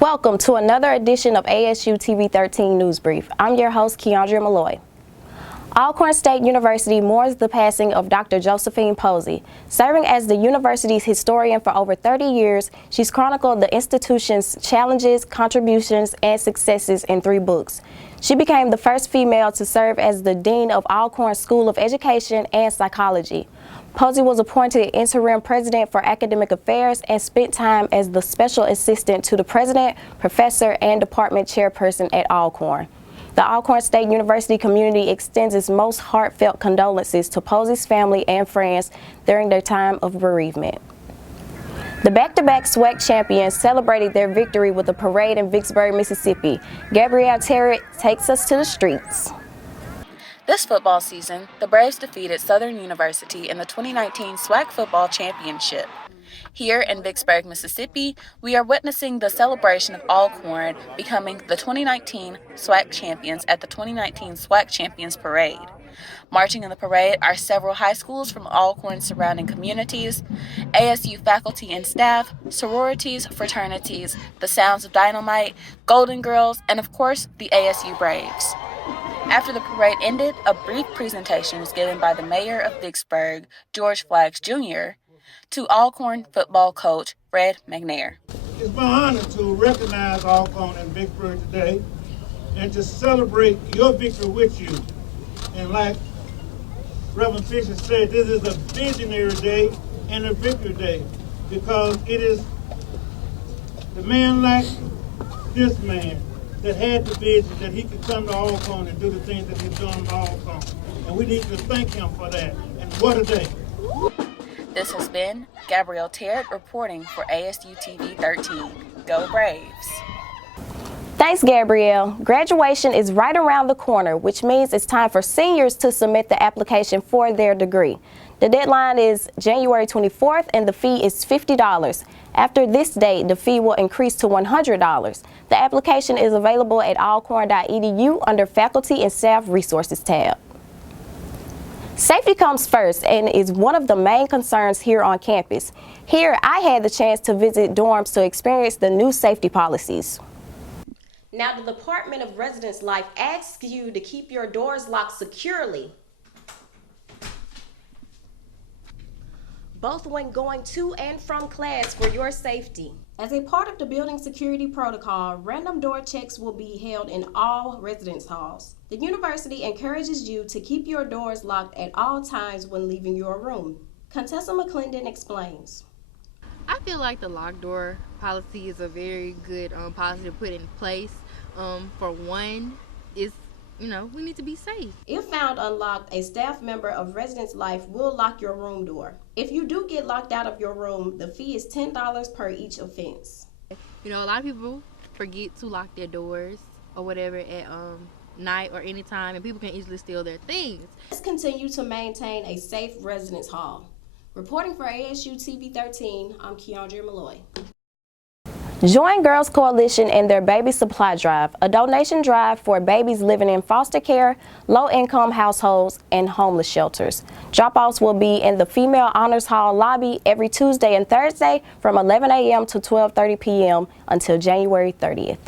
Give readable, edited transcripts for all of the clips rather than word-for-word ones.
Welcome to another edition of ASU TV-13 News Brief. I'm your host, Keandra Malloy. Alcorn State University mourns the passing of Dr. Josephine Posey. Serving as the university's historian for over 30 years, she's chronicled the institution's challenges, contributions, and successes in 3 books. She became the first female to serve as the Dean of Alcorn School of Education and Psychology. Posey was appointed interim president for academic affairs and spent time as the special assistant to the president, professor, and department chairperson at Alcorn. The Alcorn State University community extends its most heartfelt condolences to Posey's family and friends during their time of bereavement. The back-to-back SWAC champions celebrated their victory with a parade in Vicksburg, Mississippi. Gabrielle Terrett takes us to the streets. This football season, the Braves defeated Southern University in the 2019 SWAC Football Championship. Here in Vicksburg, Mississippi, we are witnessing the celebration of Alcorn becoming the 2019 SWAC champions at the 2019 SWAC Champions Parade. Marching in the parade are several high schools from Alcorn's surrounding communities, ASU faculty and staff, sororities, fraternities, the Sounds of Dynamite, Golden Girls, and of course, the ASU Braves. After the parade ended, a brief presentation was given by the mayor of Vicksburg, George Flaggs Jr., to Alcorn football coach Fred McNair. It's my honor to recognize Alcorn and Vicksburg today and to celebrate your victory with you. And like Reverend Fisher said, this is a visionary day and a victory day because it is the man like this man that had the vision that he could come to Alcorn and do the things that he's done in Alcorn. And we need to thank him for that. And what a day. This has been Gabrielle Terrett reporting for ASU TV-13. Go Braves! Thanks, Gabrielle. Graduation is right around the corner, which means it's time for seniors to submit the application for their degree. The deadline is January 24th and the fee is $50. After this date, the fee will increase to $100. The application is available at alcorn.edu under Faculty and Staff Resources tab. Safety comes first and is one of the main concerns here on campus. Here, I had the chance to visit dorms to experience the new safety policies. Now, the Department of Residence Life asks you to keep your doors locked securely, both when going to and from class for your safety. As a part of the building security protocol, random door checks will be held in all residence halls. The university encourages you to keep your doors locked at all times when leaving your room. Contessa McClendon explains. I feel like the locked door policy is a very good policy to put in place. For one, is we need to be safe. If found unlocked, a staff member of Residence Life will lock your room door. If you do get locked out of your room, the fee is $10 per each offense. A lot of people forget to lock their doors or whatever at night or anytime, and people can easily steal their things. Let's continue to maintain a safe residence hall. Reporting for ASU TV-13, I'm Keandra Malloy. Join Girls Coalition in their Baby Supply Drive, a donation drive for babies living in foster care, low-income households, and homeless shelters. Drop-offs will be in the Female Honors Hall lobby every Tuesday and Thursday from 11 a.m. to 12:30 p.m. until January 30th.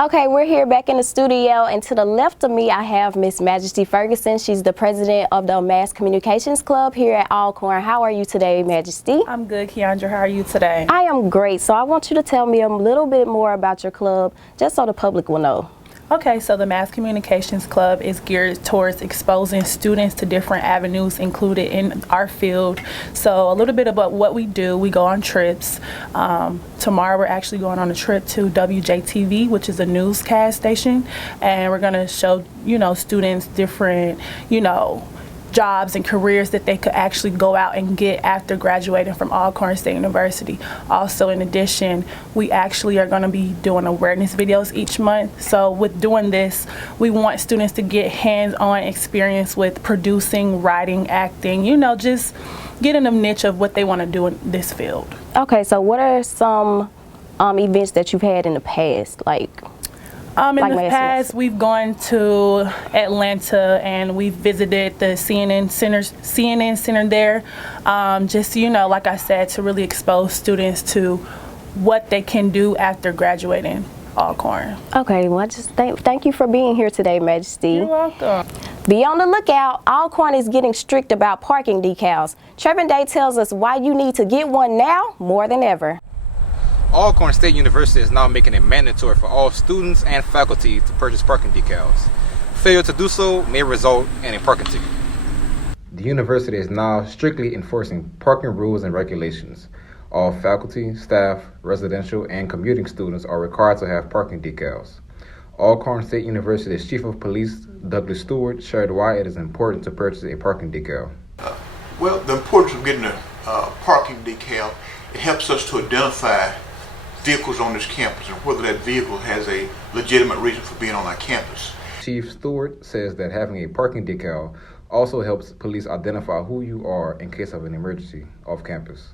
Okay, we're here back in the studio, and to the left of me I have Miss Majesty Ferguson. She's the president of the Mass Communications Club here at Alcorn. How are you today, Majesty? I'm good, Keandra. How are you today? I am great. So I want you to tell me a little bit more about your club, just so the public will know. Okay, so the Mass Communications Club is geared towards exposing students to different avenues included in our field. So a little bit about what we do. We go on trips. Tomorrow we're actually going on a trip to WJTV, which is a newscast station, and we're going to show, students different, jobs and careers that they could actually go out and get after graduating from Alcorn State University. Also, in addition, we actually are going to be doing awareness videos each month. So with doing this, we want students to get hands-on experience with producing, writing, acting, just getting a niche of what they want to do in this field. Okay, so what are some events that you've had in the past, in the past, we've gone to Atlanta and we've visited the CNN Center there, just, like I said, to really expose students to what they can do after graduating Alcorn. Okay, well, I just thank you for being here today, Majesty. You're welcome. Be on the lookout. Alcorn is getting strict about parking decals. Trevin Day tells us why you need to get one now more than ever. Alcorn State University is now making it mandatory for all students and faculty to purchase parking decals. Failure to do so may result in a parking ticket. The university is now strictly enforcing parking rules and regulations. All faculty, staff, residential, and commuting students are required to have parking decals. Alcorn State University's Chief of Police, Douglas Stewart, shared why it is important to purchase a parking decal. Well, the importance of getting a parking decal, it helps us to identify vehicles on this campus and whether that vehicle has a legitimate reason for being on our campus. Chief Stewart says that having a parking decal also helps police identify who you are in case of an emergency off campus.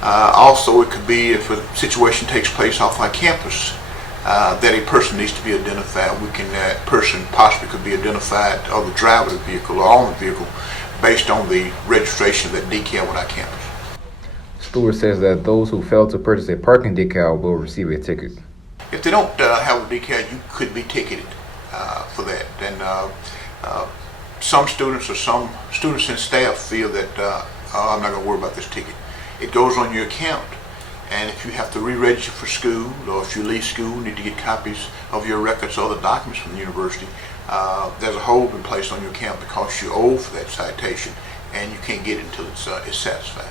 Also, it could be if a situation takes place off our campus that a person needs to be identified. That person possibly could be identified, or the driver of the vehicle or on the vehicle, based on the registration of that decal on our campus. Stewart says that those who fail to purchase a parking decal will receive a ticket. If they don't have a decal, you could be ticketed for that. And some students and staff feel that I'm not going to worry about this ticket. It goes on your account, and if you have to re-register for school, or if you leave school, need to get copies of your records or other documents from the university, there's a hold been placed on your account because you owe for that citation, and you can't get it until it's satisfied.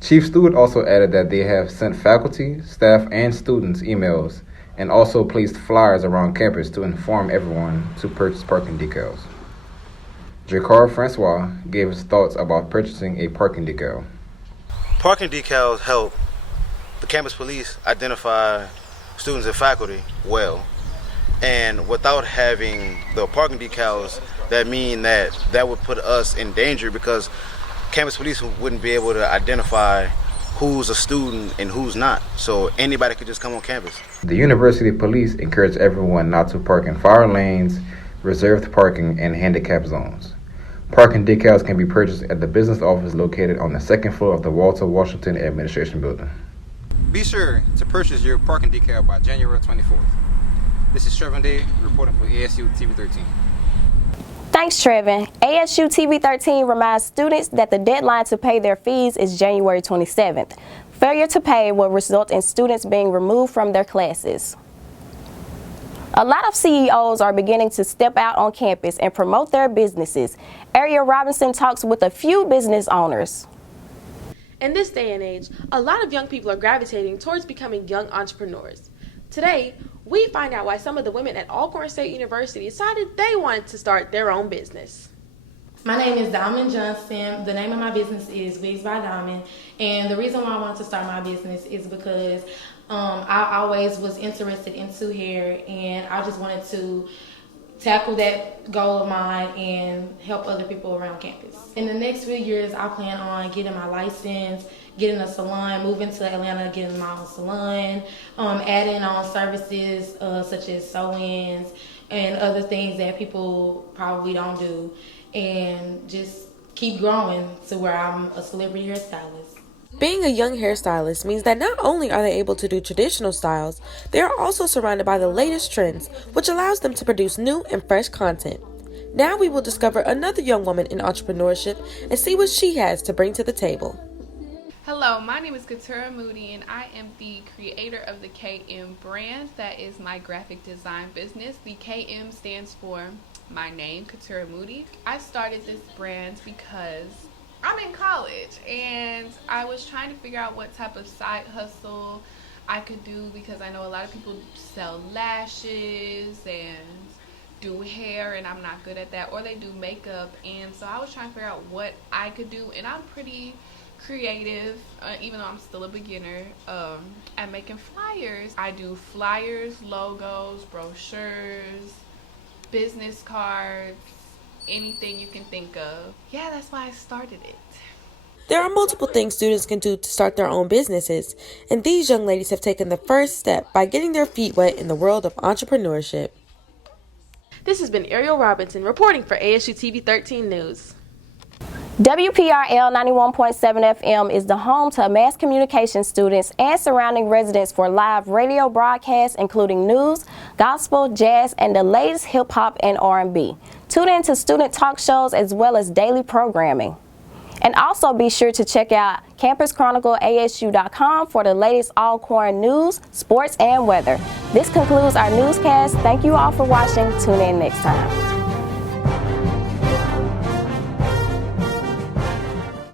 Chief Stewart also added that they have sent faculty, staff, and students emails and also placed flyers around campus to inform everyone to purchase parking decals. Jacquard Francois gave his thoughts about purchasing a parking decal. Parking decals help the campus police identify students and faculty well, and without having the parking decals, that would put us in danger because campus police wouldn't be able to identify who's a student and who's not, so anybody could just come on campus. The university police encourage everyone not to park in fire lanes, reserved parking, and handicap zones. Parking decals can be purchased at the business office located on the second floor of the Walter Washington Administration Building. Be sure to purchase your parking decal by January 24th. This is Trevin Day reporting for ASU TV-13. Thanks, Trevin. ASU TV-13 reminds students that the deadline to pay their fees is January 27th. Failure to pay will result in students being removed from their classes. A lot of CEOs are beginning to step out on campus and promote their businesses. Ariel Robinson talks with a few business owners. In this day and age, a lot of young people are gravitating towards becoming young entrepreneurs. Today, we find out why some of the women at Alcorn State University decided they wanted to start their own business. My name is Diamond Johnson. The name of my business is Wigs by Diamond. And the reason why I wanted to start my business is because I always was interested into hair, and I just wanted to tackle that goal of mine and help other people around campus. In the next few years, I plan on getting my license, getting a salon, moving to Atlanta, getting my own salon, adding on services such as sew-ins and other things that people probably don't do, and just keep growing to where I'm a celebrity hairstylist. Being a young hairstylist means that not only are they able to do traditional styles, they are also surrounded by the latest trends, which allows them to produce new and fresh content. Now we will discover another young woman in entrepreneurship and see what she has to bring to the table. Hello, my name is Katura Moody, and I am the creator of the KM brand. That is my graphic design business. The KM stands for my name, Katura Moody. I started this brand because I'm in college and I was trying to figure out what type of side hustle I could do, because I know a lot of people sell lashes and do hair, and I'm not good at that, or they do makeup. And so I was trying to figure out what I could do, and I'm pretty creative, even though I'm still a beginner, at making flyers. I do flyers, logos, brochures, business cards, anything you can think of. Yeah, that's why I started it. There are multiple things students can do to start their own businesses, and these young ladies have taken the first step by getting their feet wet in the world of entrepreneurship. This has been Ariel Robinson reporting for ASU TV-13 News. WPRL 91.7 FM is the home to mass communication students and surrounding residents for live radio broadcasts including news, gospel, jazz, and the latest hip-hop and R&B. Tune in to student talk shows as well as daily programming. And also be sure to check out CampusChronicleASU.com for the latest Alcorn news, sports, and weather. This concludes our newscast. Thank you all for watching. Tune in next time.